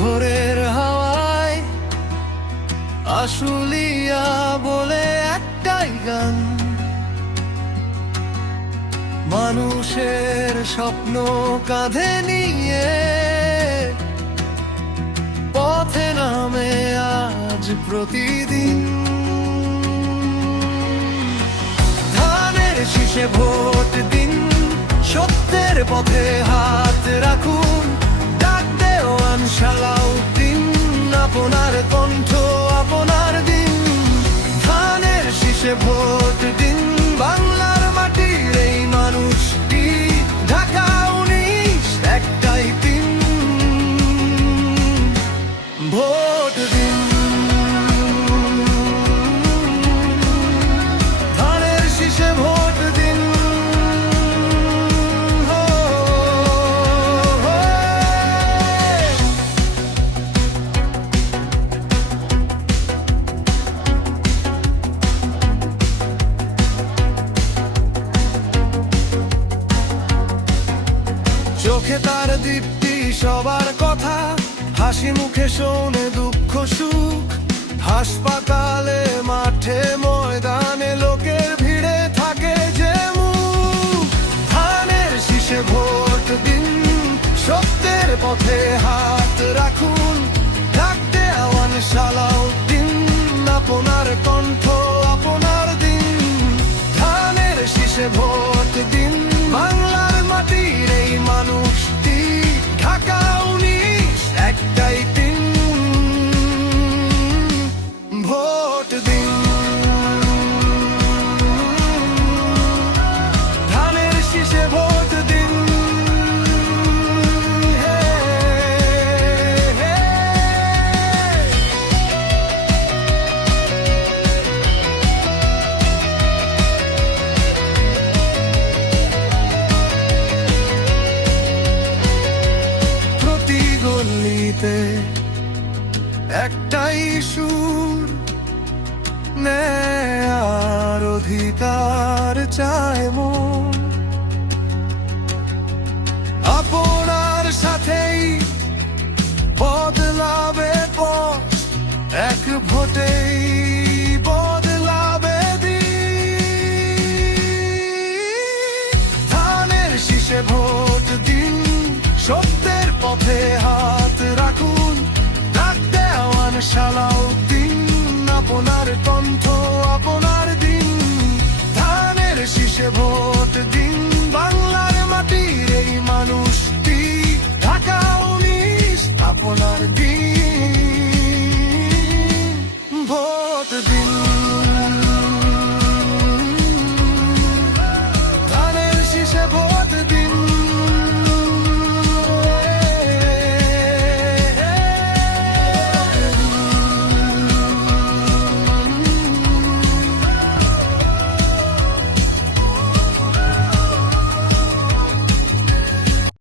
ভোরের হাওয়ায় আশুলিয়া বলে একটাই গান, মানুষের স্বপ্ন কাঁধে নিয়ে পথে নামে আজ প্রতিদিন। ধানের শীষে ভোট দিন, সত্যের পথে হাত রাখুন, ডাক দেওয়ান সালাউদ্দিন, আপনার কণ্ঠ আপনার দিন। ধানের শীষে ভোট দিন, বাংলার মাটির এই মানুষটি, ঢাকা 19 একটাই দিন, ভোট দিন। ধানের শীষে ভোট দিন। চোখে তার দীপ্তি, সবার কথা, হাসি মুখে শোনে দুঃখ সুখ, হাসপাতালে মাঠে ময়দানে লোকের ভিড়ে থাকে যে মুখ। ধানের শীষে ভোট দিন, সত্যের পথে হাত রাখুন, ডাক দেওয়ান সালাউদ্দিন, আপনার কণ্ঠ আপনার দিন। ধানের শীষে ভোট দিন, বাংলার মাটির এই মানুষটি, ঢাকা 19 একটাই দিন, ভোট দিন। ধানের শীষে ভোট দিন। গলিতে একটাই সুর, ন্যায়ের অধিকার চায় মন, আপনার সাথেই বদলাবে পথ, এক ভোটেই বদলাবে দিন। ধানের শীষে ভোট দিন, সত্যের পথে হাত রাখুন, ডাক দেওয়ান সালাউদ্দিন, আপনার কণ্ঠ আপনার দিন। ধানের শীষে ভোট দিন, বাংলার মাটির এই মানুষ